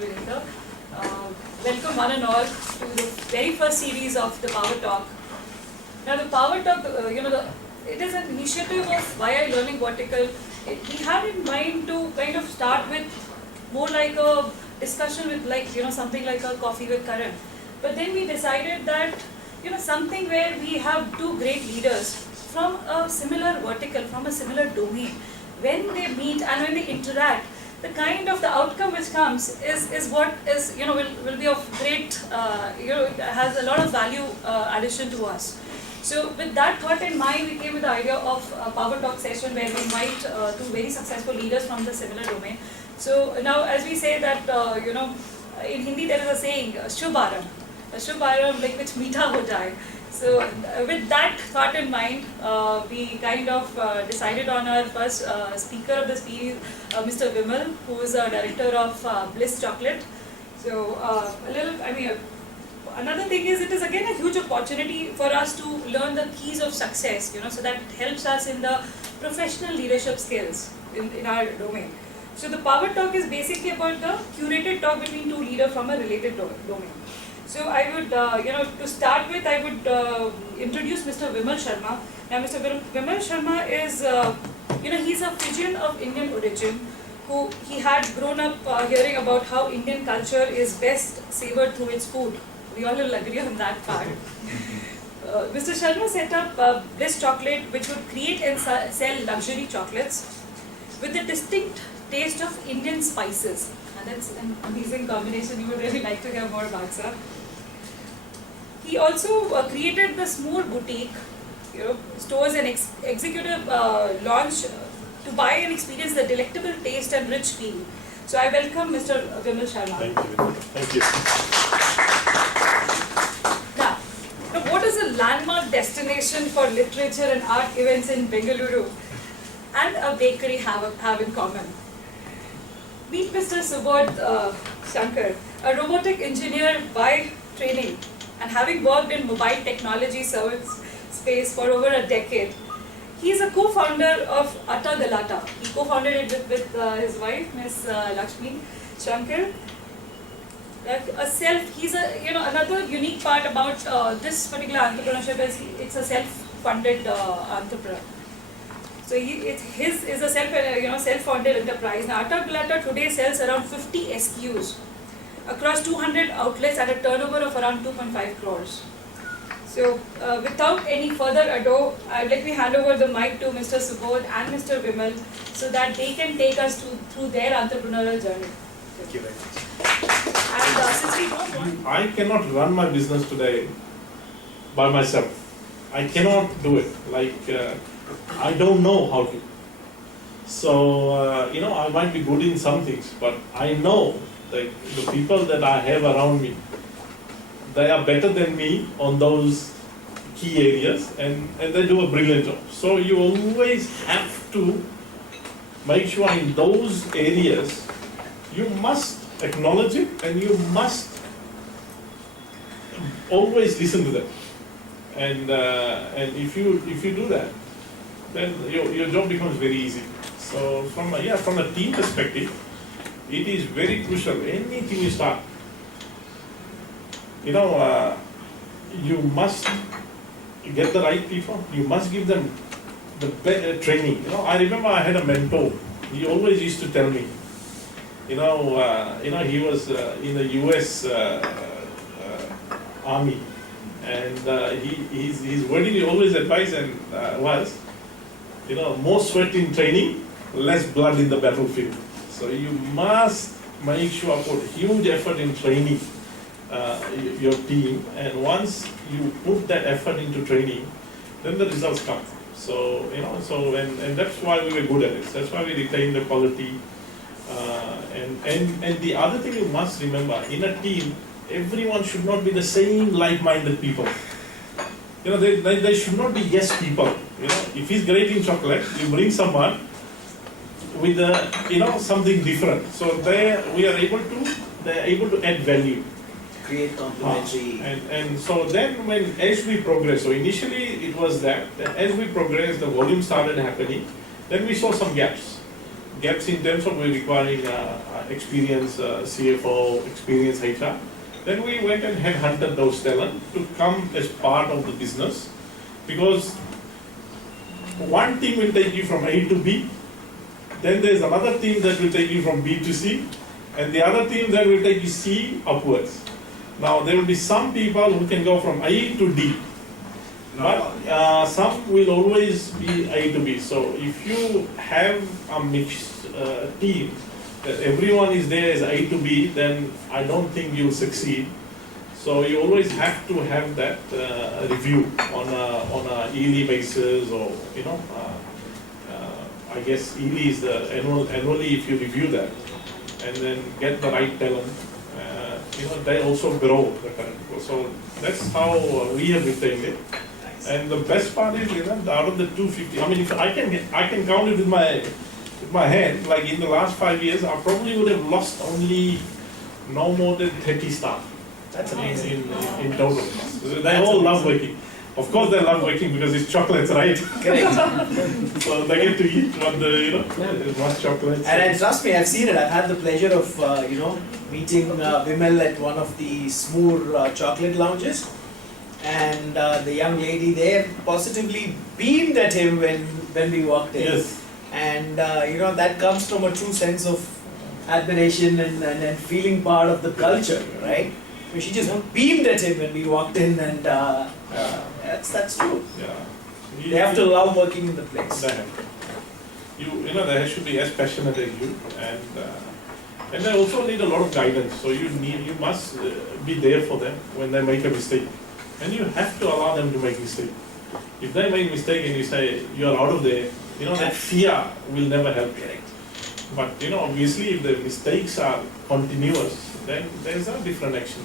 Vinita. Welcome one and all to the very first series of the PowerTalk. Now the PowerTalk, it is an initiative of YI Learning Vertical. We had in mind to kind of start with more like a discussion with something like a coffee with Karan. But then we decided that something where we have two great leaders from a similar vertical, from a similar domain, when they meet and when they interact, the kind of the outcome which comes is what is will be of great has a lot of value addition to us. So with that thought in mind, we came with the idea of a PowerTalk session where we invite two very successful leaders from the similar domain. So now, as we say that in Hindi there is a saying Shubh Arambh, like which meetha ho jaye. So with that thought in mind, we kind of decided on our first speaker of the series, Mr. Vimal, who is a director of Bliss chocolate. So another thing is, it is again a huge opportunity for us to learn the keys of success, so that it helps us in the professional leadership skills in our domain. So the Power Talk is basically about the curated talk between two leaders from a related domain. So I would, to start with, I would introduce Mr. Vimal Sharma. Now, Mr. Vimal Sharma is, he's a Fijian of Indian origin, who he had grown up hearing about how Indian culture is best savored through its food. We all will agree on that part. Mr. Sharma set up Bliss chocolate, which would create and sell luxury chocolates with the distinct taste of Indian spices. And that's an amazing combination. You would really like to hear more about, sir. He also created the small boutique, stores and executive launch to buy and experience the delectable taste and rich feel. So I welcome Mr. Vimal Sharma. Thank you. Now, what is a landmark destination for literature and art events in Bengaluru and a bakery have in common? Meet Mr. Subodh Sankar, a robotic engineer by training and having worked in mobile technology service space for over a decade. He is a co-founder of Atta Galatta. He co-founded it with his wife, Ms. Lakshmi Shankar. He's another unique part about this particular entrepreneurship is it's a self-funded entrepreneur. So his is a self-funded enterprise. Now, Atta Galatta today sells around 50 SKUs across 200 outlets at a turnover of around 2.5 crores. So, without any further ado, let me hand over the mic to Mr. Subodh and Mr. Vimal so that they can take us through their entrepreneurial journey. Thank you very much. And since we don't want... I cannot run my business today by myself. I cannot do it. I don't know how to. So, I might be good in some things, but I know that the people that I have around me, they are better than me on those key areas and they do a brilliant job. So you always have to make sure in those areas you must acknowledge it and you must always listen to them. And if you do that, then your job becomes very easy. So from a team perspective, it is very crucial. Anything you start, you must get the right people. You must give them the better training. I remember I had a mentor. He always used to tell me, he was in the US Army, and his wording he always advised was, more sweat in training, less blood in the battlefield. So you must make sure put huge effort in training your team, and once you put that effort into training, then the results come. So and that's why we were good at it. That's why we retained the quality. And the other thing you must remember, in a team, everyone should not be the same like-minded people. They should not be yes people. If he's great in chocolate, you bring someone with something different. So they're able to add value. Create complementary. And so then as we progress, so initially it was that, as we progressed, the volume started happening, then we saw some gaps. gaps in terms of requiring experienced CFO, experienced HR. Then we went and headhunted those talent to come as part of the business, because one team will take you from A to B, then there's another team that will take you from B to C, and the other team that will take you C upwards. Now there will be some people who can go from A to D, but some will always be A to B. So if you have a mixed team, that everyone is there as A to B, then I don't think you'll succeed. So you always have to have that review on a yearly basis, or I guess yearly is the annually if you review that, and then get the right talent. They also grow the talent. So that's how we have retained it. And the best part is, out of the 250, I mean, if I can count it with my hand. Like in the last 5 years, I probably would have lost only no more than 30 staff. That's amazing. In total. They all love working. Of course, they love working because it's chocolates, right? Correct. So they get to eat what as much chocolates. And trust me, I've seen it. I've had the pleasure of meeting Vimal at one of the Smoor chocolate lounges, and the young lady there positively beamed at him when we walked in. Yes. And that comes from a true sense of admiration and feeling part of the culture, right? She just beamed at him when we walked in, and that's true. Yeah. They have to love working in the place. They have. They should be as passionate as you, and they also need a lot of guidance. So you must be there for them when they make a mistake, and you have to allow them to make mistake. If they make mistake and you say you're out of there, that fear will never help. Correct. But obviously, if the mistakes are continuous, then there's a different action.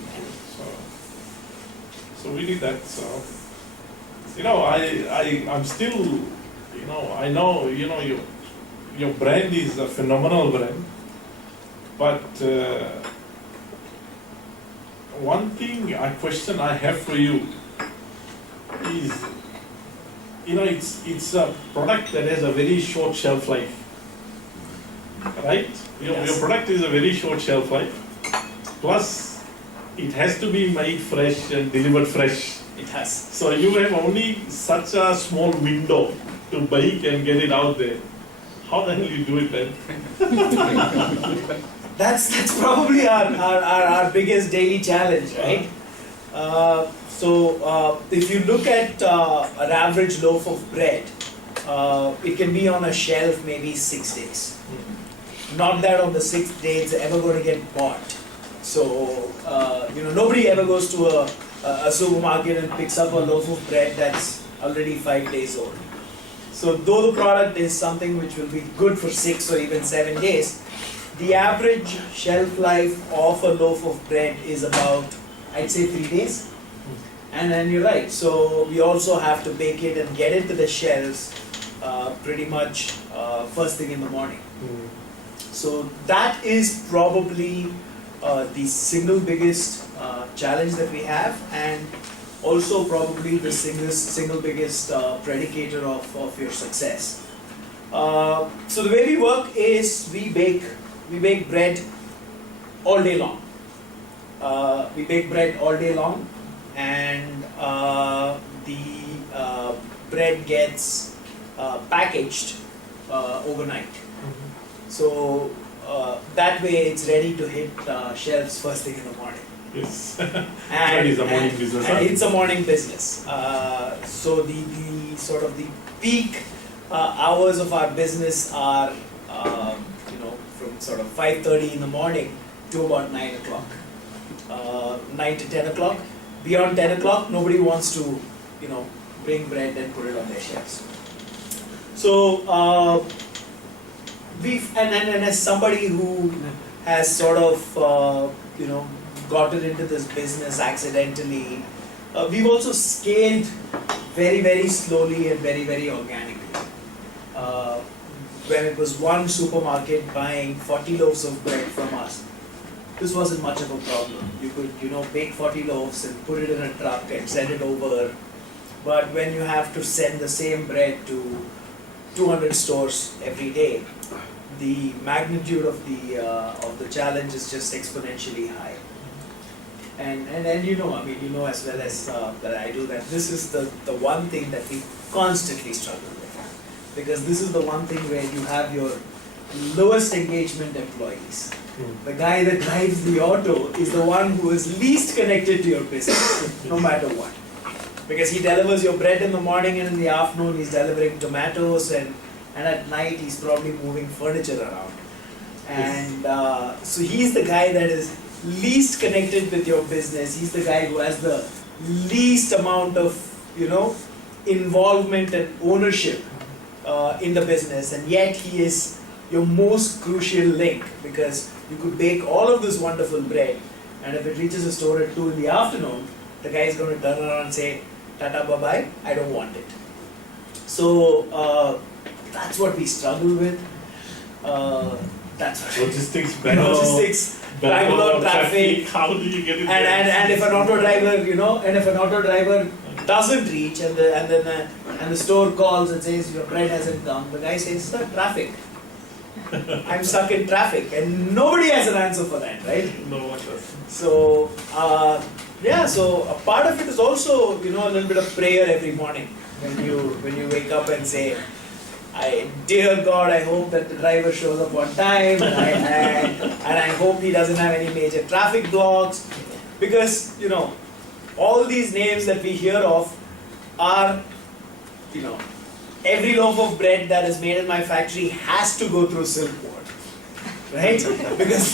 So we did that. So I'm still, I know your brand is a phenomenal brand, but one thing question I have for you is, it's a product that has a very short shelf life, right? Your product is a very short shelf life. Plus, it has to be made fresh and delivered fresh. It has. So you have only such a small window to bake and get it out there. How the hell you do it then? That's probably our biggest daily challenge, right? So if you look at an average loaf of bread, it can be on a shelf maybe 6 days. Not that on the 6th day it's ever going to get bought. So nobody ever goes to a supermarket and picks up a loaf of bread that's already 5 days old. So though the product is something which will be good for 6 or even 7 days, the average shelf life of a loaf of bread is about, I'd say, 3 days. And then you're right, so we also have to bake it and get it to the shelves pretty much first thing in the morning. So that is probably the single biggest challenge that we have, and also probably the single biggest predicator of your success. So the way we work is we bake bread all day long. We bake bread all day long, and the bread gets packaged overnight. So that way it's ready to hit shelves first thing in the morning. Yes. And it's a morning business. And it's a morning business. So the sort of the peak hours of our business are from sort of 5:30 in the morning to about 9 o'clock. 9 to 10 o'clock. Beyond 10 o'clock, nobody wants to bring bread and put it on their shelves. So and as somebody who has sort of gotten into this business accidentally, we've also scaled very, very slowly and very, very organically. When it was one supermarket buying 40 loaves of bread from us, this wasn't much of a problem. You could bake 40 loaves and put it in a truck and send it over. But when you have to send the same bread to 200 stores every day, the magnitude of the challenge is just exponentially high. And you know, I mean, you know as well as that I do, that this is the one thing that we constantly struggle with, because this is the one thing where you have your lowest engagement employees. The guy that drives the auto is the one who is least connected to your business, no matter what. Because he delivers your bread in the morning, and in the afternoon he's delivering tomatoes, and at night he's probably moving furniture around. And so he's the guy that is least connected with your business. He's the guy who has the least amount of, you know, involvement and ownership in the business, and yet he is your most crucial link, because you could bake all of this wonderful bread, and if it reaches a store at 2 in the afternoon, the guy is going to turn around and say, "Tata, bye-bye, I don't want it." So that's what we struggle with. That's what Logistics, Bangalore traffic. How do you get it? And if an auto driver, you know, and if an auto driver doesn't reach, and the store calls and says your bread hasn't come, the guy says, "Sir, traffic. I'm stuck in traffic," and nobody has an answer for that, right? No one does. So yeah, so a part of it is also, you know, a little bit of prayer every morning when you wake up and say, "Dear God, I hope that the driver shows up on time, and I hope he doesn't have any major traffic blocks," because, you know, all these names that we hear of are, you know, every loaf of bread that is made in my factory has to go through silk board, right? Because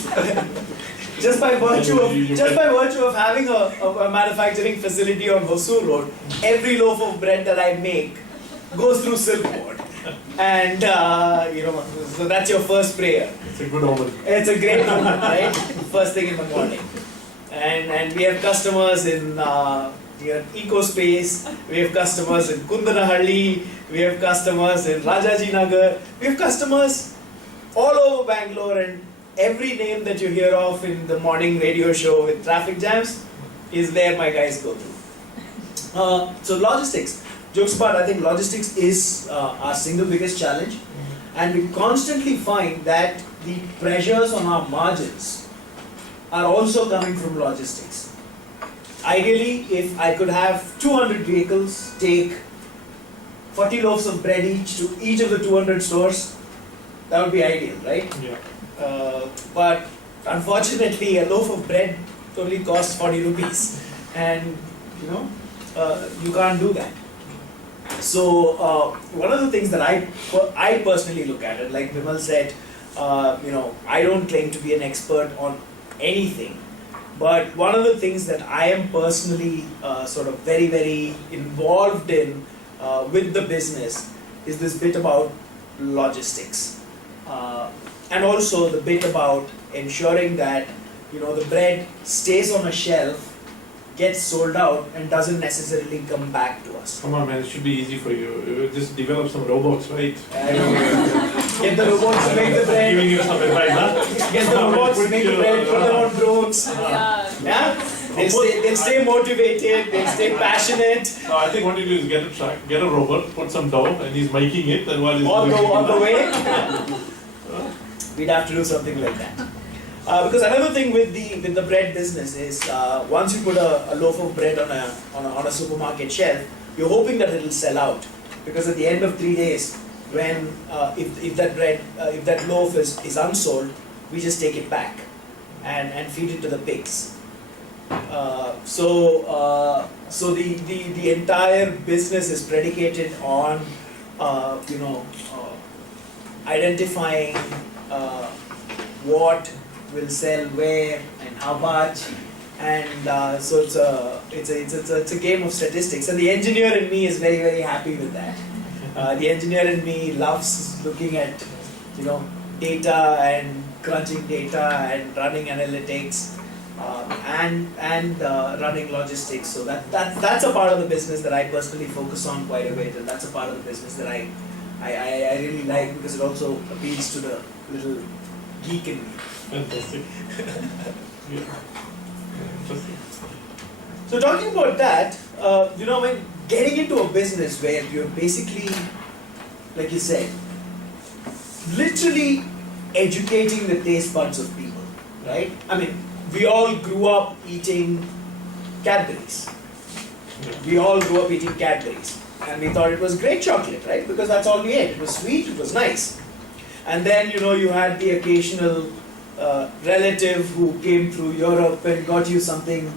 just by virtue of having a manufacturing facility on Hosur Road, every loaf of bread that I make goes through silk board. And you know, so that's your first prayer. It's a good omen. It's a great moment, right? First thing in the morning. And we have customers in near EcoSpace, we have customers in Kundanahalli, we have customers in Rajaji Nagar, we have customers all over Bangalore, and every name that you hear of in the morning radio show with traffic jams is where my guys go to. So logistics. Jokes apart, I think logistics is our single biggest challenge, and we constantly find that the pressures on our margins are also coming from logistics. Ideally, if I could have 200 vehicles take 40 loaves of bread each to each of the 200 stores, that would be ideal, right? Yeah. But unfortunately, a loaf of bread only costs 40 rupees, and you know, you can't do that. So one of the things that I personally look at, and like Vimal said, you know, I don't claim to be an expert on anything, but one of the things that I am personally sort of very, very involved in with the business is this bit about logistics, and also the bit about ensuring that, you know, the bread stays on a shelf, gets sold out, and doesn't necessarily come back to us. Come on, man, it should be easy for you. You just develop some robots, right? Get the robots to make the bread. Giving you some advice, huh? Get the robots to make the bread, put them on drones. Yeah? They'll stay motivated, they'll stay passionate. No, I think what you do is get a robot, put some dough, and he's making it, and while he's On the way, we'd have to do something like that. Because another thing with the bread business is once you put a loaf of bread on a supermarket shelf, you're hoping that it'll sell out. Because at the end of 3 days, when if that loaf is unsold, we just take it back and feed it to the pigs. So the entire business is predicated on you know, identifying what will sell where and how much, and so it's a game of statistics, and the engineer in me is very, very happy with that. The engineer in me loves looking at, you know, data and crunching data and running analytics and running logistics. So that's a part of the business that I personally focus on quite a bit, and that's a part of the business that I really like, because it also appeals to the little geek in me. Fantastic. Yeah. Fantastic. So talking about that, you know, when getting into a business where you're basically, like you said, literally educating the taste buds of people, right? I mean, we all grew up eating Cadbury's. We all grew up eating Cadbury's. And we thought it was great chocolate, right? Because that's all we ate. It was sweet, it was nice. And then, you had the occasional relative who came through Europe and got you something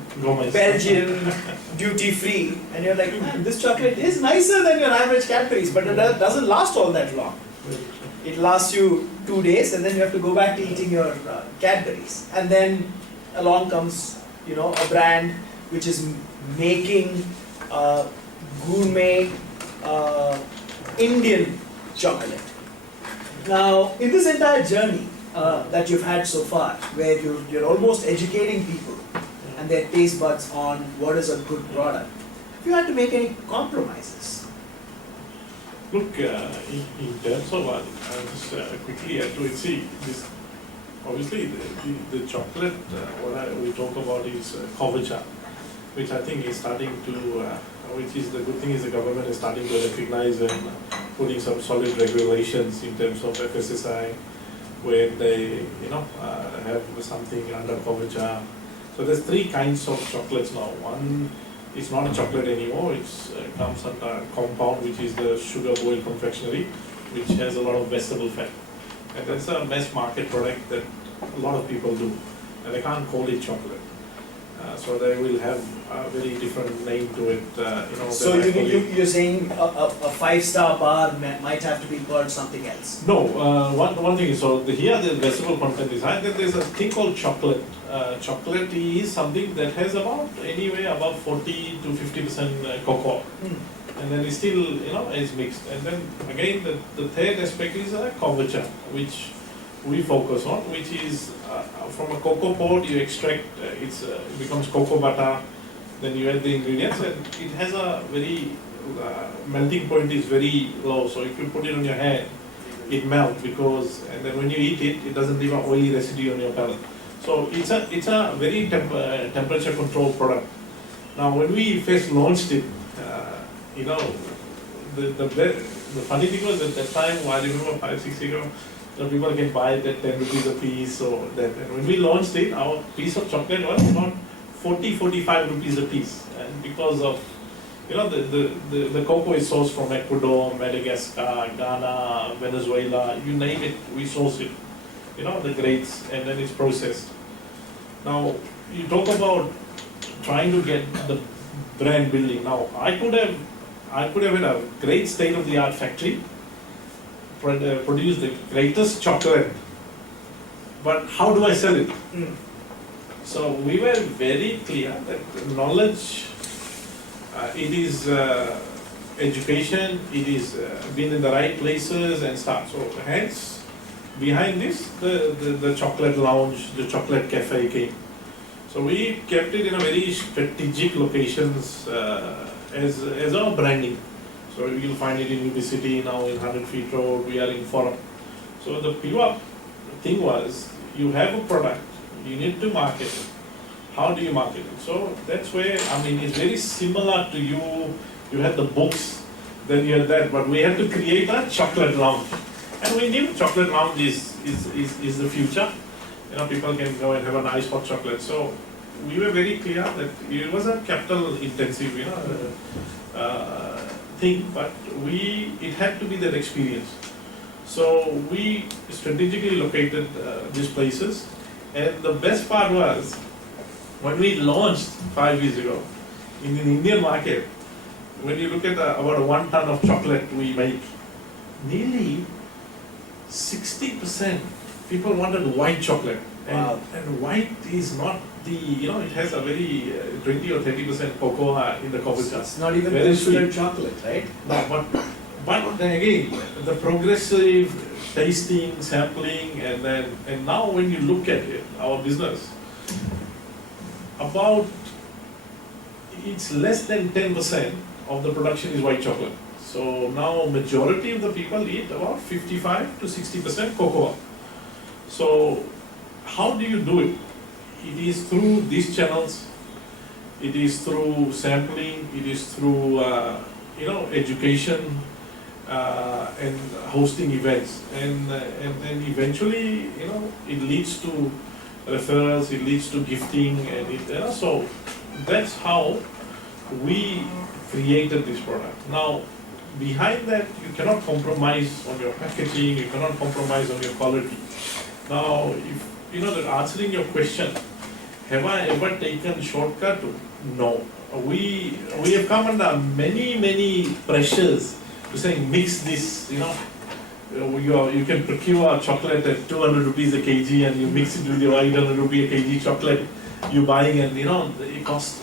Belgian, duty-free. And you're like, man, this chocolate is nicer than your average Cadbury's, but it doesn't last all that long. It lasts you 2 days, and then you have to go back to eating your Cadbury's. And then along comes, a brand which is making gourmet Indian chocolate. Now, in this entire journey that you've had so far, where you're almost educating people and their taste buds on what is a good product, have you had to make any compromises? Look, in terms of, I'll just quickly add to it. See, this, obviously the chocolate, we talk about is kombucha, which I think is starting to, which is the good thing is the government is starting to recognize and putting some solid regulations in terms of FSSI, where they, have something under kombucha. So there's 3 kinds of chocolates now. One, it's not a chocolate anymore, it comes under a compound which is the sugar boiled confectionery, which has a lot of vegetable fat. And that's a mass market product that a lot of people do, and they can't call it chocolate. So they will have a very different name to it. So you're saying a 5-star bar might have to be called something else? No, one thing is, so here the vegetable content is high, then there's a thing called chocolate. Chocolate is something that has about anywhere above 40 to 50% cocoa. And then it's still, is mixed. And then again, the third aspect is kombucha, which we focus on, which is from a cocoa pod you extract, it becomes cocoa butter, then you add the ingredients, and it has a very, melting point is very low, so if you put it on your hand, it melts because, and then when you eat it, it doesn't leave an oily residue on your palate. So it's a very temperature controlled product. Now when we first launched it, the funny thing was at that time, I remember 5-6 years ago, people can buy it at 10 rupees a piece or that. And when we launched it, our piece of chocolate was about 40-45 rupees a piece. And because of, the cocoa is sourced from Ecuador, Madagascar, Ghana, Venezuela, you name it, we source it. The grades, and then it's processed. Now, you talk about trying to get the brand building. Now, I could have had a great state-of-the-art factory, produce the greatest chocolate, but how do I sell it? So we were very clear that knowledge, it is education, it is being in the right places and stuff. So hence, behind this, the chocolate lounge, the chocolate cafe came. So we kept it in a very strategic locations as our branding. So you'll find it in UB City now in 100 Feet Road, we are in Forum. So the pure thing was, you have a product, you need to market it. How do you market it? So that's where, it's very similar to you had the books, then you had that, but we had to create a chocolate lounge. And we knew chocolate lounge is the future. People can go and have a nice hot chocolate. So we were very clear that it was a capital intensive, thing, but it had to be that experience. So we strategically located these places, and the best part was when we launched 5 years ago in the Indian market. When you look at about 1 ton of chocolate we make, nearly 60% people wanted white chocolate, and white is not it has a very 20 or 30% cocoa in the kombucha. It's not even very considered sweet chocolate, right? No, but then again, the progressive tasting, sampling, and now when you look at it, our business, it's less than 10% of the production is white chocolate. So now majority of the people eat about 55 to 60% cocoa. So how do you do it? It is through these channels, it is through sampling, it is through education, and hosting events, and eventually, it leads to referrals, it leads to gifting, and so that's how we created this product. Now, behind that, you cannot compromise on your packaging, you cannot compromise on your quality. Now, if that answering your question, have I ever taken shortcut? No. We have come under many pressures to say mix this, you can procure chocolate at 200 rupees a kg and you mix it with your 800 rupee a kg chocolate you're buying, and it costs,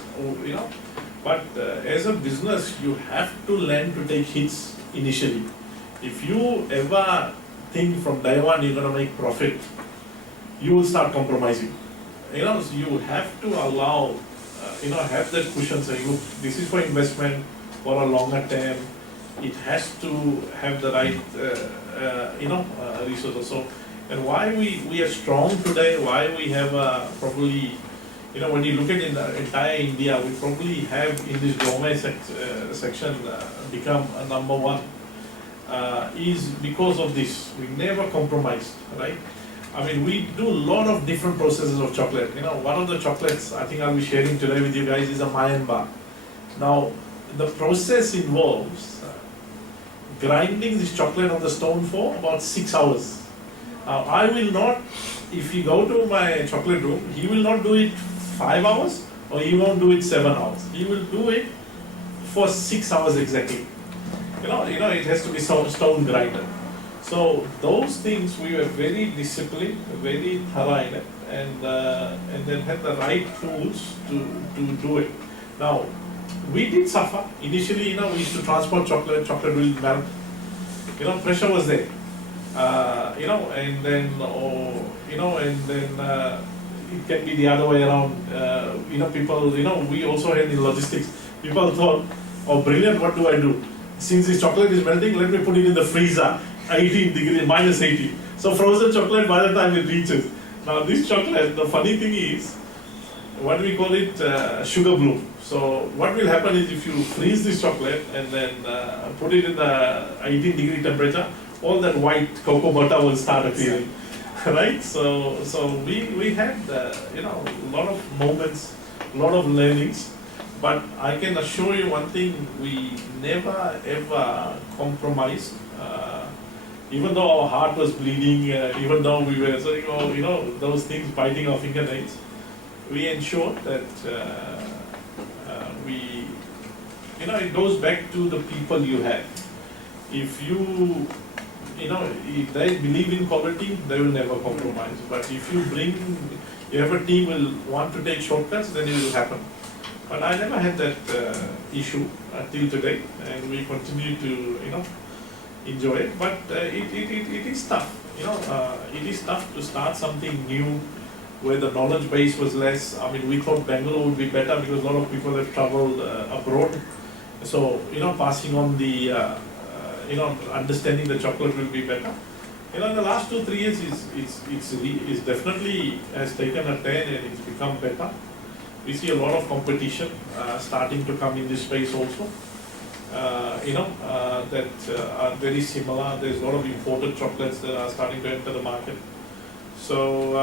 But as a business, you have to learn to take hits initially. If you ever think from day one you're going to make profit, you will start compromising. So you have to allow, have that cushion, say, look, this is for investment for a longer term. It has to have the right, resources. So, and why we are strong today, why we have probably, when you look at in the entire India, we probably have in this gourmet section become a number one, is because of this. We never compromised, right? I mean, we do a lot of different processes of chocolate. One of the chocolates I think I'll be sharing today with you guys is a Mayan bar. Now, the process involves grinding this chocolate on the stone for about 6 hours. Now, I will not, if you go to my chocolate room, he will not do it 5 hours, or he won't do it 7 hours. He will do it for 6 hours exactly. It has to be stone grinder. So those things we were very disciplined, very thorough in it, and then had the right tools to do it. Now, we did suffer. Initially, we used to transport chocolate will melt. Pressure was there. And then it can be the other way around. People, we also had in logistics, people thought, oh brilliant, what do I do? Since this chocolate is melting, let me put it in the freezer, 18 degrees, minus 80. So frozen chocolate by the time it reaches. Now this chocolate, the funny thing is, what we call it, sugar bloom. So what will happen is if you freeze this chocolate and then put it in the 18 degree temperature, all that white cocoa butter will start appearing, right? So we had a lot of moments, a lot of learnings, but I can assure you one thing: we never ever compromised. Even though our heart was bleeding, even though we were saying, those things biting our fingernails, we ensured that it goes back to the people you have. If if they believe in quality, they will never compromise. But if you have a team will want to take shortcuts, then it will happen. But I never had that issue till today, and we continue to, enjoy it. But it is tough, it is tough to start something new where the knowledge base was less. I mean, we thought Bangalore would be better because a lot of people have traveled abroad. So, passing on the, understanding the chocolate will be better. In the last 2-3 years, it's definitely has taken a turn and it's become better. We see a lot of competition starting to come in this space also. That are very similar. There's a lot of imported chocolates that are starting to enter the market. So,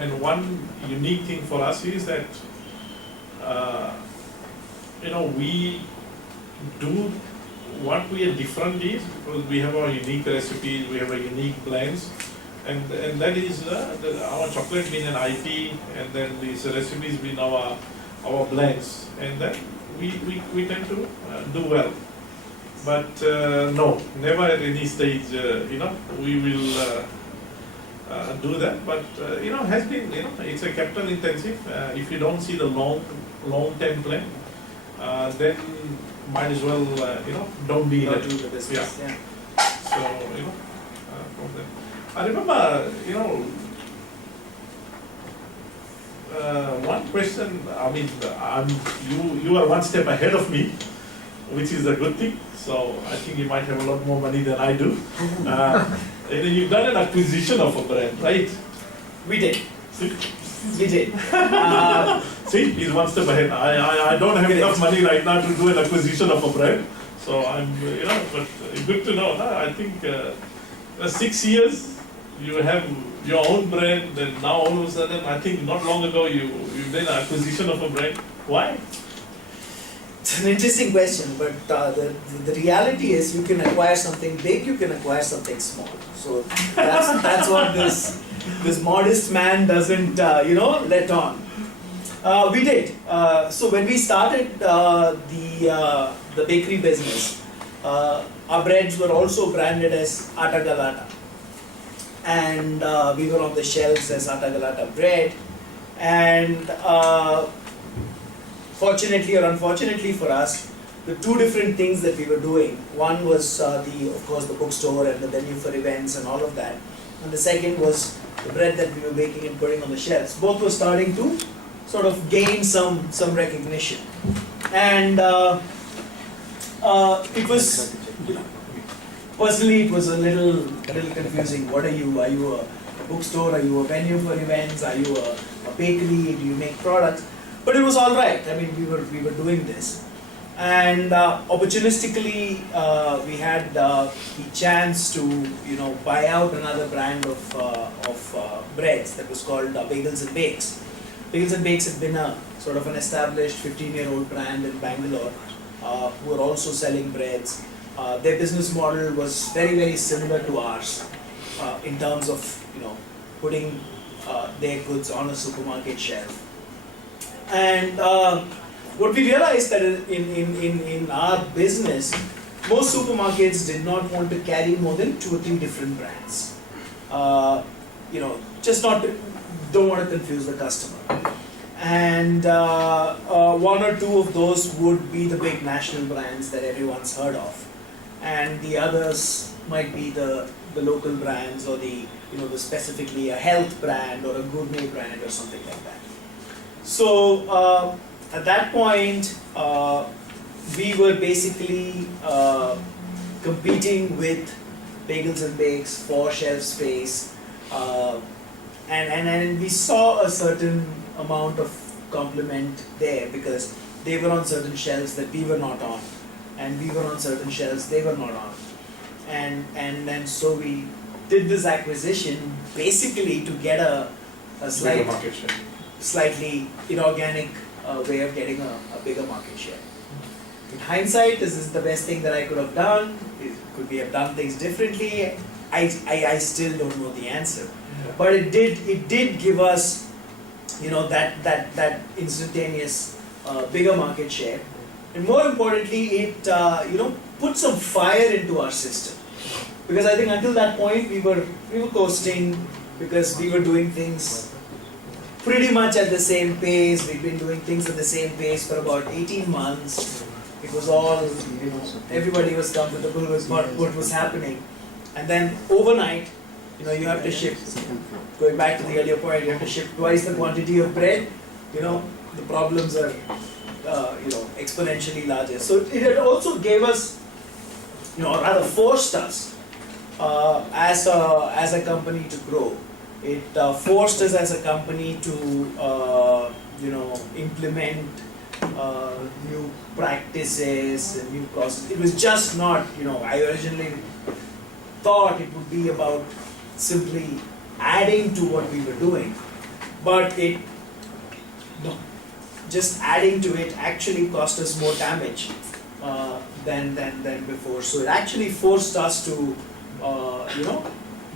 and one unique thing for us is that, we do what we are different is because we have our unique recipes, we have a unique blends, and that is our chocolate being an IP, and then these recipes being our blends, and then we tend to do well. But no, never at any stage, we will do that. But has been, it's a capital intensive. If you don't see the long-term plan, then might as well, don't be in it. Do the business. Yeah. So, from there. I remember, one question. I mean, you are one step ahead of me, which is a good thing. So I think you might have a lot more money than I do. You've done an acquisition of a brand, right? We did. See? We did. See, he's one step ahead. I don't have enough money right now to do an acquisition of a brand. So I'm, but good to know. Huh? I think 6 years you have your own brand, and now all of a sudden, I think not long ago you did an acquisition of a brand. Why? It's an interesting question, but the reality is you can acquire something big, you can acquire something small. So that's what this modest man doesn't let on. We did. So when we started the bakery business, our breads were also branded as Atta Galatta, and we were on the shelves as Atta Galatta bread. And fortunately or unfortunately for us, the two different things that we were doing. One was of course the bookstore and the venue for events and all of that, and the second was the bread that we were baking and putting on the shelves. Both were starting to sort of gain some recognition, and it was, personally, it was a little confusing. What are you? Are you a bookstore? Are you a venue for events? Are you a bakery? Do you make products? But it was all right. I mean, we were doing this, and opportunistically we had the chance to buy out another brand of breads that was called Bagels and Bakes. Bagels and Bakes had been a sort of an established 15-year-old brand in Bangalore, who were also selling breads. Their business model was very, very similar to ours in terms of putting their goods on a supermarket shelf. And what we realized that in our business, most supermarkets did not want to carry more than 2 or 3 different brands. Just don't want to confuse the customer. And 1 or 2 of those would be the big national brands that everyone's heard of, and the others might be the local brands, or the specifically a health brand or a gourmet brand or something like that. So at that point, we were basically competing with Bagels and Bakes for shelf space, and we saw a certain amount of complement there, because they were on certain shelves that we were not on, and we were on certain shelves they were not on, and so we did this acquisition basically to get a slightly inorganic way of getting a bigger market share. In hindsight, this is the best thing that I could have done. Could we have done things differently? I still don't know the answer. Yeah. But it did give us that instantaneous bigger market share, and more importantly, it put some fire into our system, because I think until that point we were coasting, because we were doing things pretty much at the same pace. We've been doing things at the same pace for about 18 months. It was all, everybody was comfortable with what was happening, and then overnight, you have to ship. Going back to the earlier point, you have to ship twice the quantity of bread. The problems are, exponentially larger. So it had also gave us, or rather forced us, as a company to grow. It forced us as a company to, implement new practices and new processes. It was just not, I originally thought it would be about simply adding to what we were doing, but just adding to it actually cost us more damage than before. So it actually forced us to,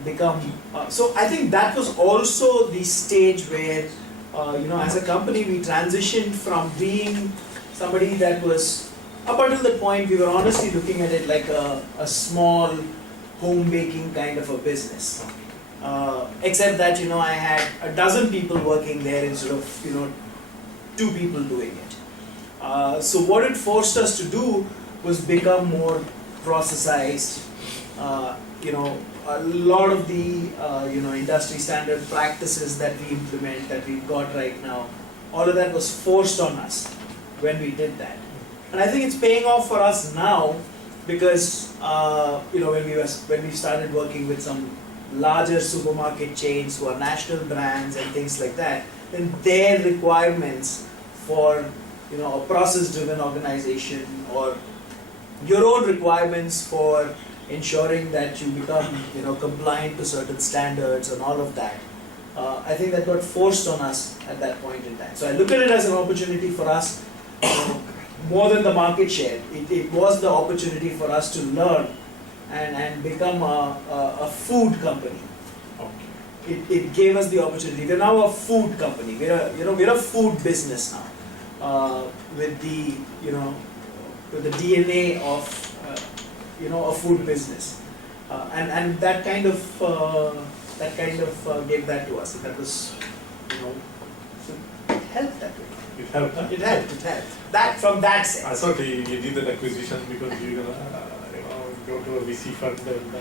become. So I think that was also the stage where, as a company, we transitioned from being somebody that was, up until that point, we were honestly looking at it like a small home baking kind of a business. Except that, I had a dozen people working there instead of, 2 people doing it. So what it forced us to do was become more processized. A lot of the, industry standard practices that we implement, that we've got right now, all of that was forced on us when we did that. And I think it's paying off for us now, because, when we started working with some larger supermarket chains who are national brands and things like that, then their requirements for a process-driven organization, or your own requirements for ensuring that you become, compliant to certain standards and all of that. I think that got forced on us at that point in time. So I look at it as an opportunity for us, more than the market share. It was the opportunity for us to learn and become a food company. Okay. It gave us the opportunity. We're now a food company. We're a food business now, with the DNA of a food business, and that kind of gave that to us. And that was, so it helped that way. It helped, huh? It helped. That from that sense. I thought you did that acquisition because you're gonna, go to a VC fund and,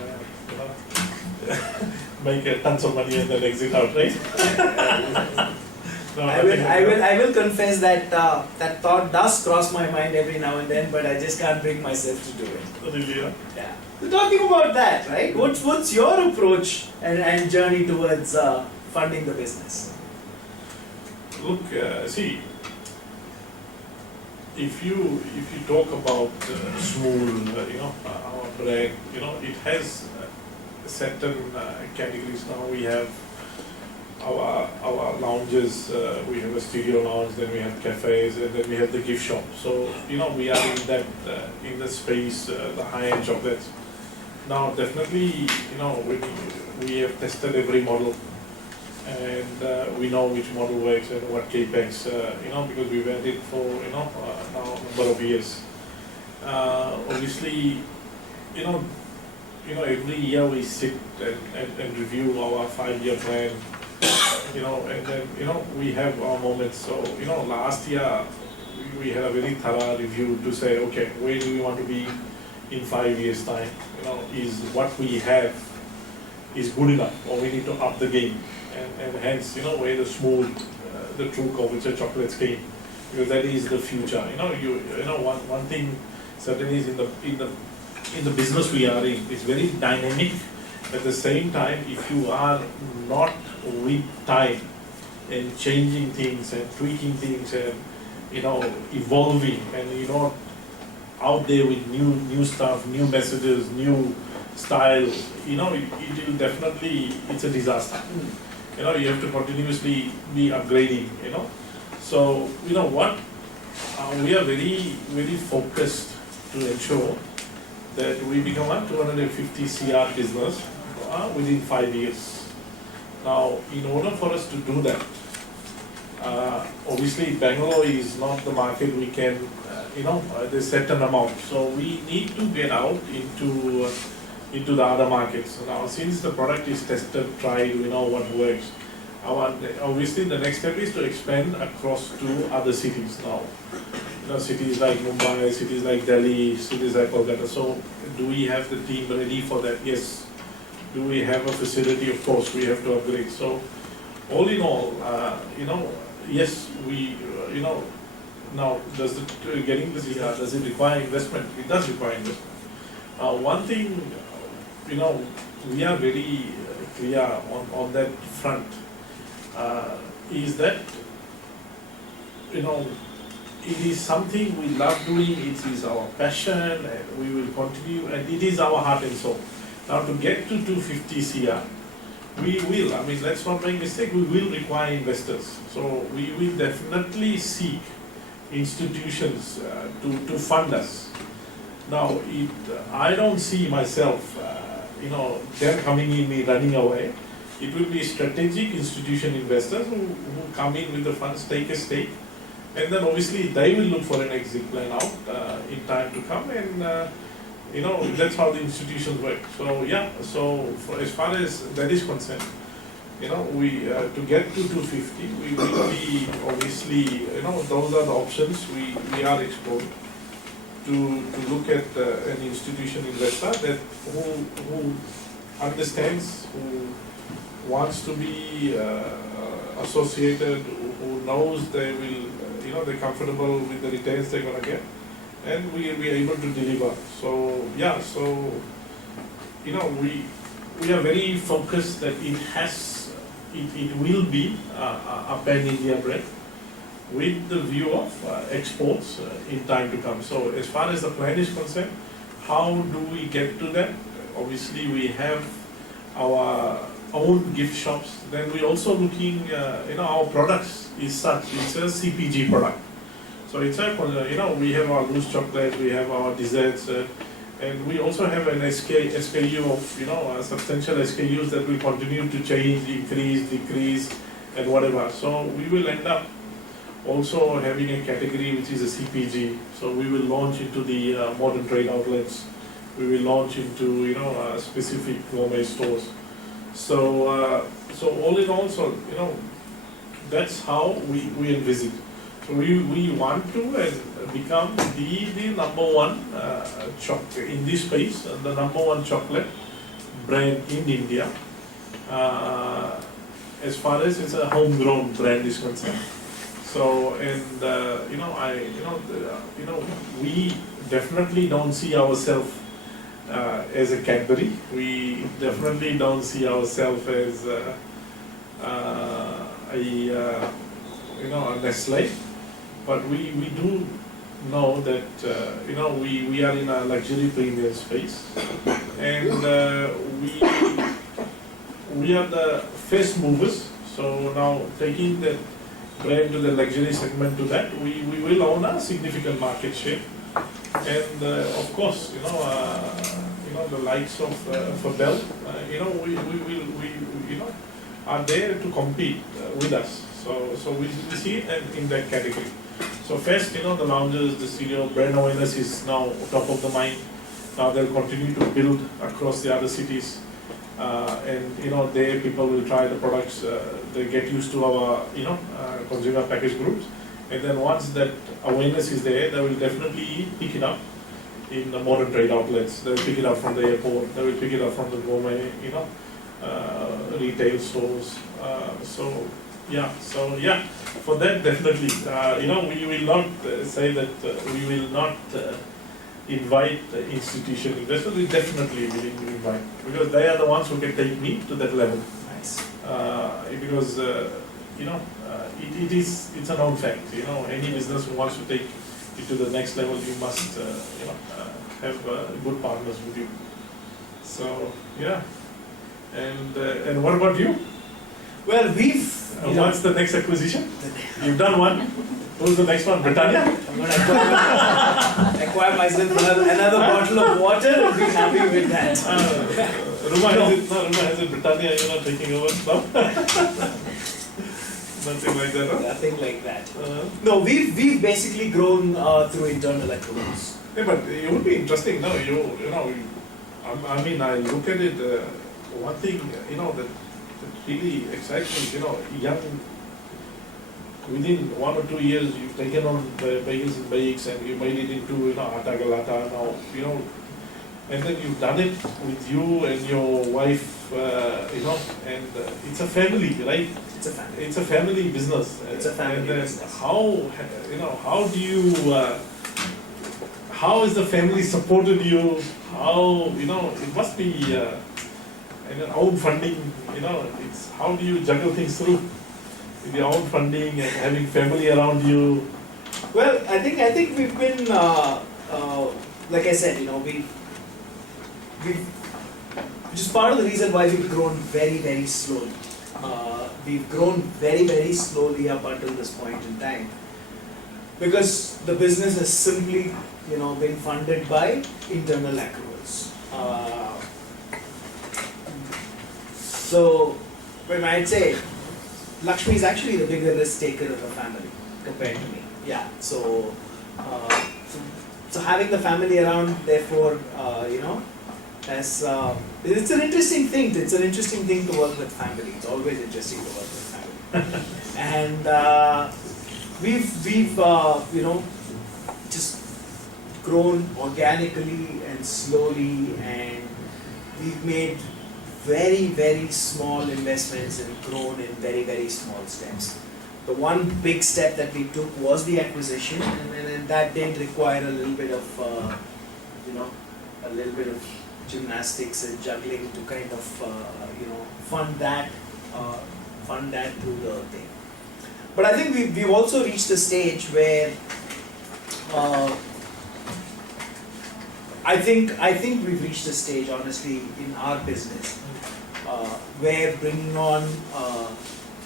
make tons of money and then exit out, right? No, I will confess that that thought does cross my mind every now and then, but I just can't bring myself to do it. Really, huh? Yeah. We're talking about that, right? What's your approach and journey towards funding the business? Look, see, if you talk about small, our brand, it has certain categories. Now we have our lounges, we have a studio lounge, then we have cafes, and then we have the gift shop. So we are in that in the space, the high-end chocolates. Now definitely, we have tested every model, and we know which model works and what capex, because we've had it for now a number of years. Obviously, every year we sit and review our 5-year plan. And then, we have our moments. So, last year we had a very thorough review to say, okay, where do we want to be in 5 years' time? Is what we have is good enough, or we need to up the game? And hence, where the smooth, the true culture chocolates came, because that is the future. One thing certainly is in the business we are in, it's very dynamic. At the same time, if you are not with time and changing things and tweaking things and evolving and out there with new stuff, new messages, new style, it will definitely, it's a disaster. You have to continuously be upgrading. So what we are very very focused to ensure that we become a 250 CR business within 5 years. Now, in order for us to do that, obviously Bangalore is not the market we can, there's certain amount. So we need to get out into the other markets. Now, since the product is tested, tried, we know what works. Obviously, the next step is to expand across to other cities now. Cities like Mumbai, cities like Delhi, cities like Kolkata. So, do we have the team ready for that? Yes. Do we have a facility? Of course, we have to upgrade. So, all in all, yes, we, now, getting this, does it require investment? It does require investment. One thing, we are very clear on that front, is that, it is something we love doing, it is our passion, and we will continue, and it is our heart and soul. Now, to get to 250 CR, we will, let's not make a mistake, we will require investors. So, we will definitely seek institutions to fund us. Now, I don't see myself, them coming in, me running away. It will be strategic institution investors who come in with the funds, take a stake, and then obviously they will look for an exit plan out in time to come, and that's how the institutions work. So yeah, so as far as that is concerned, we to get to 250, we will be obviously, those are the options we are exploring to look at an institution investor that who understands, who wants to be associated, who knows they will, they're comfortable with the returns they're going to get, and we will be able to deliver. So yeah, so we are very focused that it will be a pan-India brand with the view of exports in time to come. So as far as the plan is concerned, how do we get to that? Obviously, we have our own gift shops. Then we also looking, our products is such, it's a CPG product. So it's a, we have our loose chocolate, we have our desserts, and we also have an SKU of, substantial SKUs that will continue to change, increase, decrease, and whatever. So we will end up also having a category which is a CPG. So we will launch into the modern trade outlets. We will launch into, specific gourmet stores. So, so all in all, that's how we envisage. So we want to become the number one in this space, the number one chocolate brand in India, as far as it's a homegrown brand is concerned. So we definitely don't see ourselves as a Cadbury. We definitely don't see ourselves as a Nestle. But we do know that we are in a luxury premium space, and we are the first movers. So now taking that brand to the luxury segment to that, we will own a significant market share, and of course the likes of Fabel, we are there to compete with us. So we see it in that category. So first, the lounges, the studio, brand awareness is now top of the mind. Now they'll continue to build across the other cities, and there people will try the products. They get used to our consumer package groups, and then once that awareness is there, they will definitely pick it up in the modern trade outlets. They will pick it up from the airport. They will pick it up from the gourmet, retail stores. For that definitely, we will not say that we will not invite institutional investors. We definitely will invite, because they are the ones who can take me to that level. Nice. Because it's a known fact. Any business who wants to take it to the next level, you must have good partners with you. So yeah, and what about you? Well, we've. What's the next acquisition? You've done one. Who's the next one? Britannia? I'm going to acquire myself another bottle of water and be happy with that. Ruma has it Britannia, taking over stuff? Nothing like that, huh? Nothing like that. No, we've basically grown through internal accruals. Yeah, but it would be interesting, no? I look at it, one thing, that really excites me, young, within 1 or 2 years, you've taken on the bagels and bakes and you made it into, Atta Galatta now, and then you've done it with you and your wife, and it's a family, right? It's a family. It's a family business. It's a family business. How do you, how has the family supported you? How, it must be, own funding, it's how do you juggle things through with your own funding and having family around you? Well, I think we've been, like I said, we've, which is part of the reason why we've grown very, very slowly. We've grown very, very slowly up until this point in time, because the business has simply, been funded by internal accruals. So, when I'd say, Lakshmi is actually the bigger risk taker of the family compared to me. Yeah. So having the family around, therefore, it's an interesting thing. It's an interesting thing to work with family. It's always interesting to work with family. And we've just grown organically and slowly, and we've made very, very small investments and grown in very, very small steps. The one big step that we took was the acquisition, and that did require a little bit of, a little bit of gymnastics and juggling to kind of, fund that through the thing. But I think we've also reached a stage where I think we've reached a stage, honestly, in our business where bringing on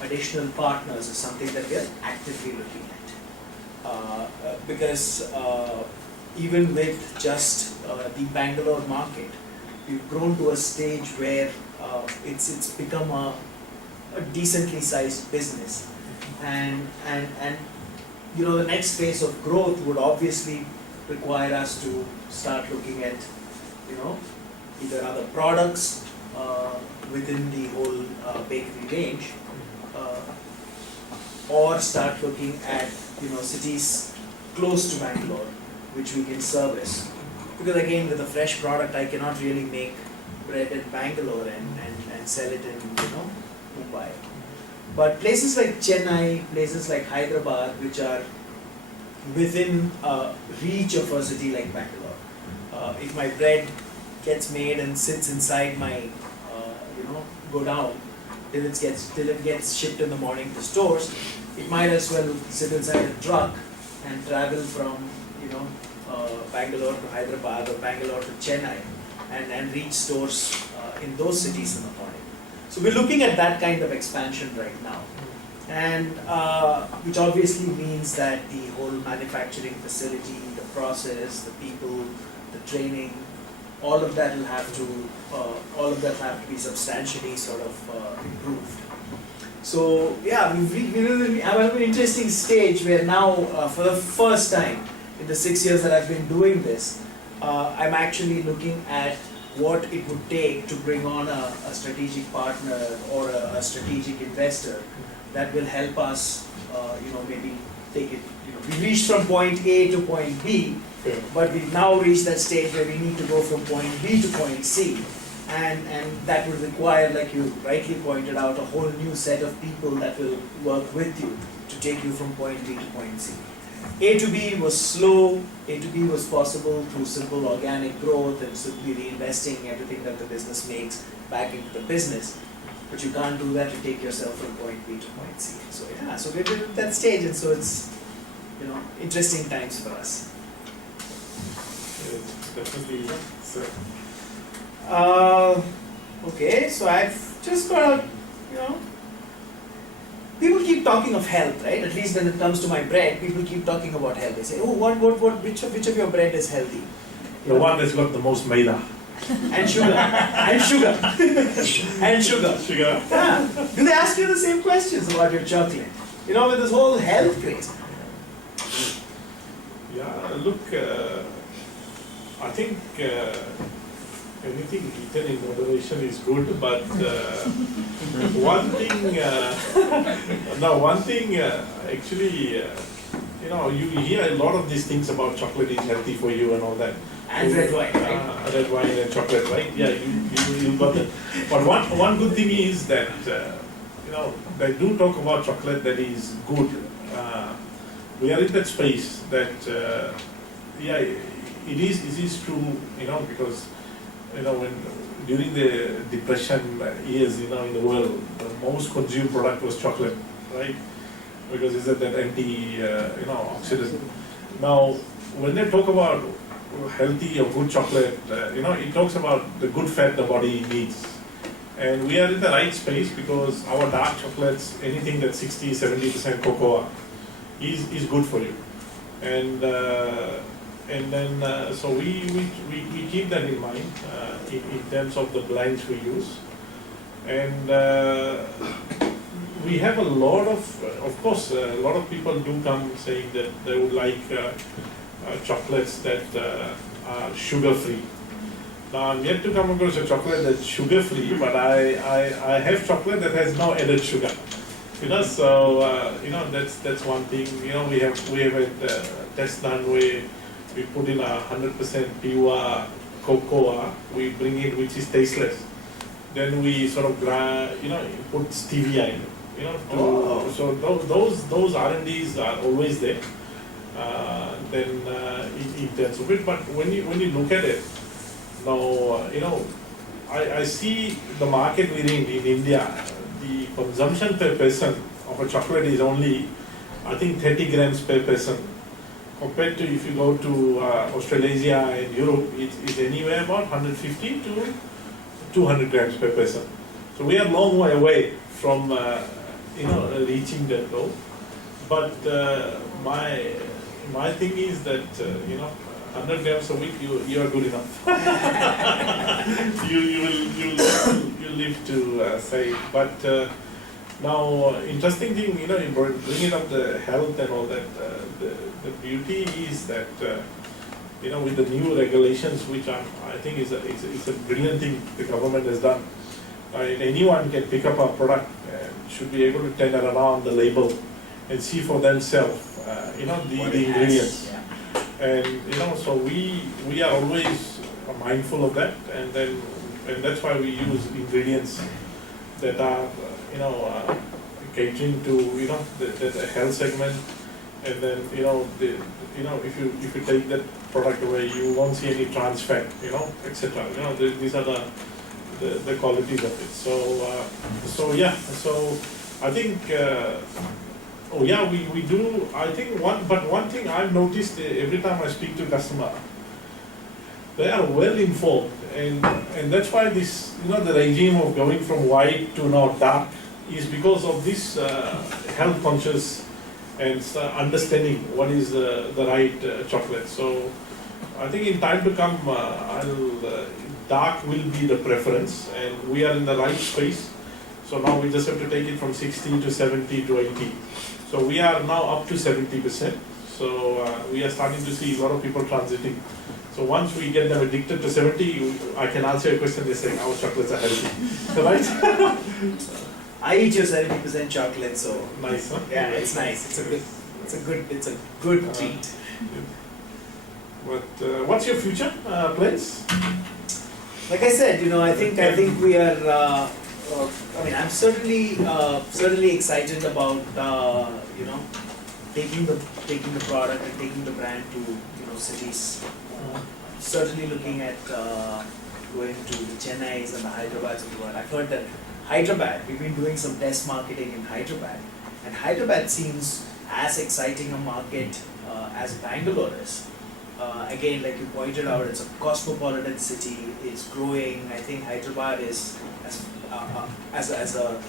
additional partners is something that we are actively looking at. Because even with just the Bangalore market, we've grown to a stage where it's become a decently sized business, and you know, the next phase of growth would obviously require us to start looking at, you know, either other products within the whole bakery range, or start looking at, you know, cities close to Bangalore which we can service. Because again, with a fresh product, I cannot really make bread in Bangalore and sell it in, you know, Mumbai. But places like Chennai, places like Hyderabad, which are within reach of a city like Bangalore, if my bread gets made and sits inside my, you know, go down till it gets shipped in the morning to stores, it might as well sit inside a truck and travel from, you know, Bangalore to Hyderabad or Bangalore to Chennai and reach stores in those cities in the morning. So we're looking at that kind of expansion right now, and which obviously means that the whole manufacturing facility, the process, the people, the training, all of that will have to be substantially sort of improved. So yeah, we have an interesting stage where now, for the first time in the 6 years that I've been doing this, I'm actually looking at what it would take to bring on a strategic partner or a strategic investor that will help us, you know, maybe take it. You know, we reached from point A to point B, but we've now reached that stage where we need to go from point B to point C, and that would require, like you rightly pointed out, a whole new set of people that will work with you to take you from point B to point C. A to B was slow. A to B was possible through simple organic growth and simply reinvesting everything that the business makes back into the business. But you can't do that to take yourself from point B to point C. So yeah, so we're at that stage, and so it's, you know, interesting times for us. Yes, definitely. So, Okay, so I've just got a, you know, people keep talking of health, right? At least when it comes to my bread, people keep talking about health. They say, oh, which of your bread is healthy? the one that's got the most maida. And sugar. And sugar. And sugar. Sugar. Yeah. Do they ask you the same questions about your chocolate? You know, with this whole health craze. Yeah, look, I think anything eaten in moderation is good, but one thing, actually, you know, you hear a lot of these things about chocolate is healthy for you and all that. And red wine, right? Red wine and chocolate, right? Yeah, you got that. But one good thing is that, you know, they do talk about chocolate that is good. We are in that space that, yeah, it is true, you know, because, you know, when during the depression years, you know, in the world, the most consumed product was chocolate, right? Because it's that anti, you know, oxidant. Now, when they talk about healthy or good chocolate, you know, it talks about the good fat the body needs. And we are in the right space because our dark chocolates, anything that's 60-70% cocoa, is good for you. And then, so we keep that in mind in terms of the blends we use. And we have a lot of course, a lot of people do come saying that they would like chocolates that are sugar-free. Now, I'm yet to come across a chocolate that's sugar-free, but I have chocolate that has no added sugar. You know, so you know, that's one thing. You know, we have a test done where we put in 100% pure cocoa. We bring in which is tasteless. Then we sort of you know, put stevia in it. You know, so those R&Ds are always there. Then in terms of it, but when you look at it now, you know, I see the market we're in India. The consumption per person of a chocolate is only, I think, 30 grams per person, compared to if you go to Australasia and Europe, it's anywhere about 150 to 200 grams per person. So we are a long way away from reaching that goal. But my thing is that 100 grams a week you are good enough. you live to say. But now interesting thing, in bringing up the health and all that, the beauty is that with the new regulations, which I think is a brilliant thing the government has done. Anyone can pick up a product and should be able to turn around the label and see for themselves, the ingredients. Yeah. And so we are always mindful of that, and that's why we use ingredients that are catering to the health segment, and then if you take that product away, you won't see any trans fat, etc. These are the qualities of it. So I think. We do. I think one thing I've noticed every time I speak to customer, they are well informed, and that's why this the regime of going from white to now dark is because of this health conscious and understanding what is the right chocolate. So I think in time to come, dark will be the preference, and we are in the right space. So now we just have to take it from 60 to 70 to 80. So we are now up to 70%. So we are starting to see a lot of people transiting. So once we get them addicted to 70, I can answer your question. They say our chocolates are healthy, right? I eat your 70% chocolate, so nice, huh? yeah, it's nice. It's a good treat. But what's your future plans? Like I said, I think we are. I'm certainly excited about taking the product and taking the brand to cities. Certainly looking at going to the Chennais and the Hyderabad of the world. I've heard that Hyderabad, we've been doing some test marketing in Hyderabad, and Hyderabad seems as exciting a market as Bangalore is. Again, like you pointed out, it's a cosmopolitan city. It's growing. I think Hyderabad is as a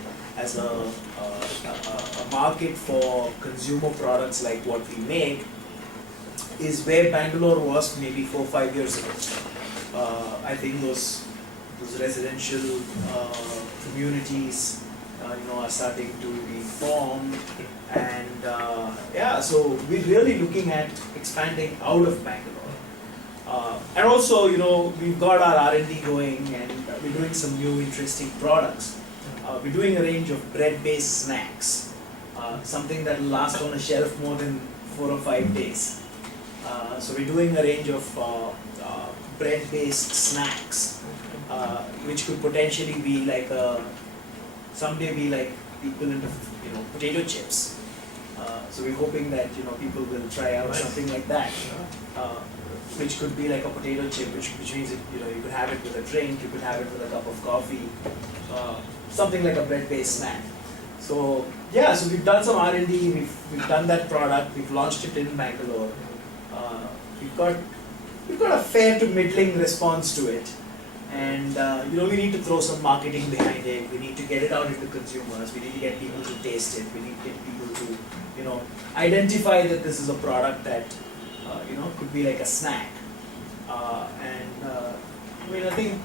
market for consumer products like what we make is where Bangalore was maybe 4 or 5 years ago. I think those residential communities are starting to be formed, and so we're really looking at expanding out of Bangalore. And also, we've got our R&D going, and we're doing some new interesting products. We're doing a range of bread-based snacks, something that will last on a shelf more than 4 or 5 days. So we're doing a range of bread-based snacks, which could potentially be like someday be like equivalent of potato chips. So we're hoping that people will try out something like that, which could be like a potato chip, which means you could have it with a drink, you could have it with a cup of coffee, something like a bread-based snack. So so we've done some R&D, we've done that product, we've launched it in Bangalore. We've got a fair to middling response to it, and we need to throw some marketing behind it. We need to get it out into consumers. We need to get people to taste it. We need to get people to identify that this is a product that could be like a snack. I think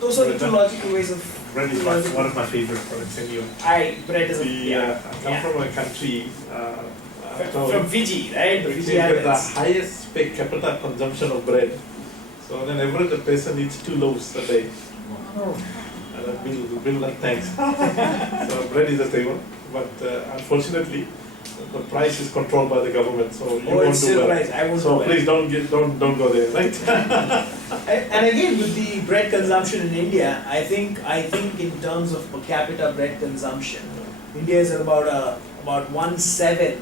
those are the two logical ways of. Bread is one of my favorite products anyway. Bread is I come from a country. From Fiji, right? The Fiji has the highest per capita consumption of bread. So on an average, a person eats 2 loaves a day. And Bill like thanks. So bread is a staple, but unfortunately, the price is controlled by the government. So you won't do well. I won't so do please don't go there, right? And again, with the bread consumption in India, I think in terms of per capita bread consumption, India is at about 1/7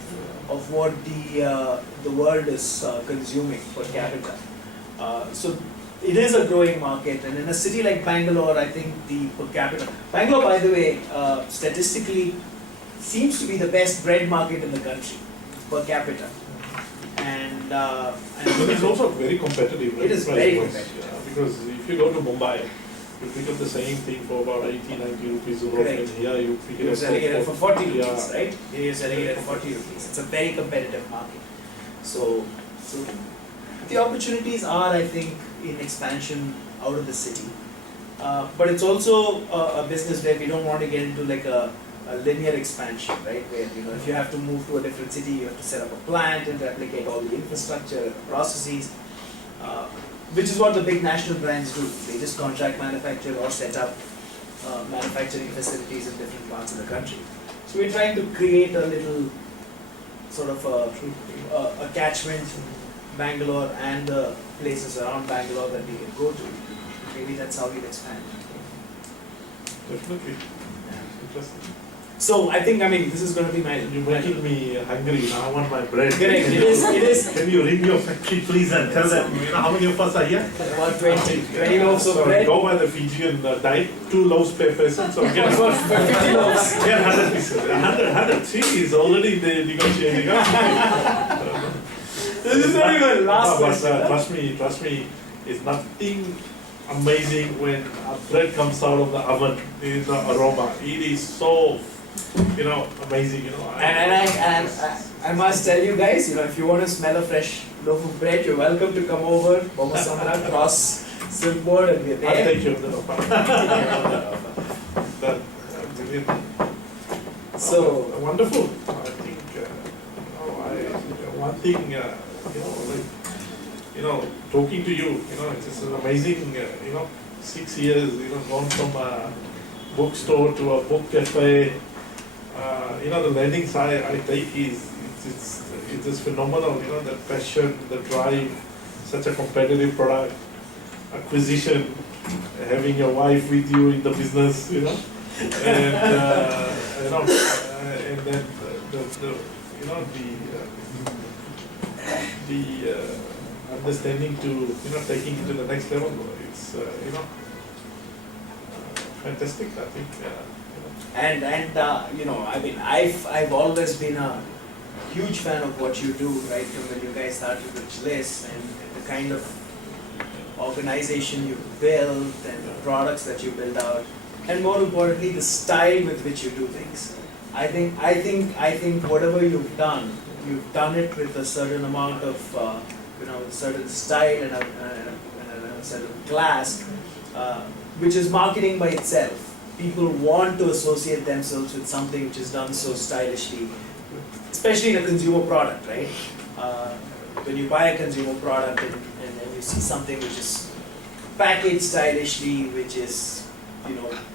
of what the world is consuming per capita. So it is a growing market, and in a city like Bangalore, I think the per capita. Bangalore, by the way, statistically seems to be the best bread market in the country per capita. And But it's also very competitive. It is very competitive. Because if you go to Mumbai, you pick up the same thing for about 80, 90 rupees euro, and here you pick it You're up selling it for 40 rupees, yeah. right? Here you're selling it at 40 rupees. It's a very competitive market. So the opportunities are, I think, in expansion out of the city. But it's also a business where we don't want to get into like a linear expansion, right? Where, you know, if you have to move to a different city, you have to set up a plant and replicate all the infrastructure and processes, which is what the big national brands do. They just contract manufacture or set up manufacturing facilities in different parts of the country. So we're trying to create a little sort of a catchment, Bangalore and the places around Bangalore that we can go to. Maybe that's how we'll expand. Definitely. Yeah. Interesting. So I think, I mean, this is going to be my... You're making me hungry now. I want my bread. Correct, it is. Can you ring your factory please and tell them, you know, how many of us are here? About 20 loaves of So bread. go by the Fijian diet, 2 loaves per person, so get For 50 loaves. Get 100 pieces. 100 see, is already the negotiating. This is very good. Last question. Trust me, it's nothing amazing when a bread comes out of the oven. It is the aroma. It is so, you know, amazing. You know. And I must tell you guys, you know, if you want to smell a fresh loaf of bread, you're welcome to come over, Vimal Sharma, cross Subodh, and we're there. I'll take you of the offer. That, brilliant. So Wonderful. I think one thing, talking to you, it's an amazing, 6 years, gone from a bookstore to a book cafe. The learnings I take it's just phenomenal. The passion, the drive, such a competitive product, acquisition, having your wife with you in the business, and and then the understanding to taking it to the next level. It's fantastic. I think. And I mean, I've always been a huge fan of what you do, right? From when you guys started with Bliss and the kind of organization you built and the products that you build out, and more importantly, the style with which you do things. I think whatever you've done it with a certain amount of a certain style and a certain class, which is marketing by itself. People want to associate themselves with something which is done so stylishly, especially in a consumer product, right? When you buy a consumer product and you see something which is packaged stylishly, which is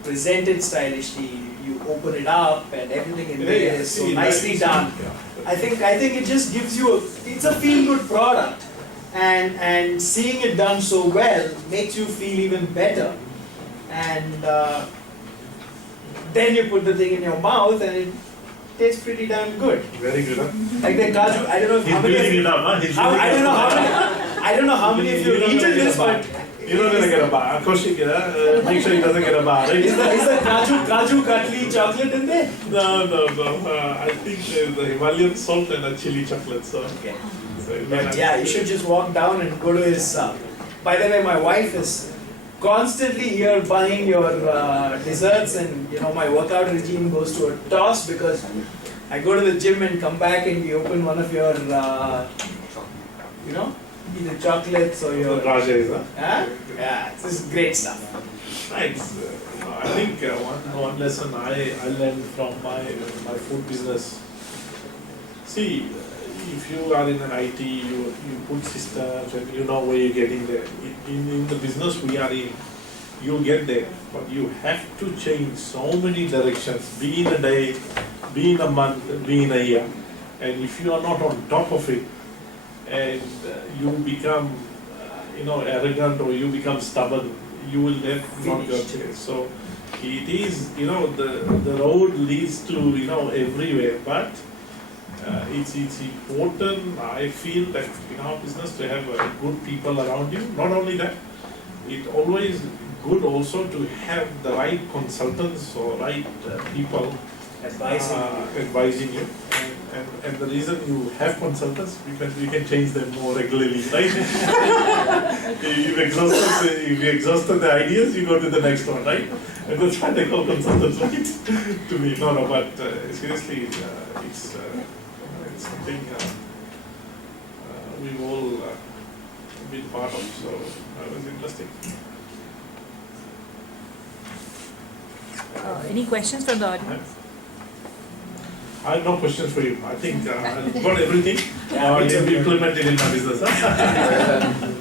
presented stylishly, you open it up and everything in there is so nicely done. I think it just gives you it's a feel-good product, and seeing it done so well makes you feel even better. And then you put the thing in your mouth and it tastes pretty damn good. Very good, huh? Like the kaju, I don't know how many. I don't know how many of you have eaten this, but you're not gonna get a bar. Of course you get make sure he doesn't get a bar. Right? Is the kaju katli chocolate in there? No. I think there's the Himalayan salt and a chili chocolate. So. Okay. So But yeah, you should just walk down and go to his. By the way, my wife is constantly here buying your desserts, and my workout regime goes to a toss because I go to the gym and come back and we open one of your, either chocolates or your. Rajas, huh? Yeah, this is great stuff. Nice. I think one lesson I learned from my food business. See, if you are in an IT, you put systems and you know where you're getting there. In the business we are in, you get there, but you have to change so many directions, be in a day, be in a month, be in a year. And if you are not on top of it, and you become arrogant or you become stubborn, you will not get there. So it is, the road leads to everywhere, but it's important, I feel, that in our business to have good people around you. Not only that, it's always good also to have the right consultants or right people advising you. And the reason you have consultants, we can change them more regularly, right? If you exhausted the ideas, you go to the next one, right? And that's why they call consultants, right? To me, no, but seriously, it's something we've all been part of, so that was interesting. Any questions from the audience? I have no questions for you. I think I've got everything. Yeah, I've implemented in my business. Huh?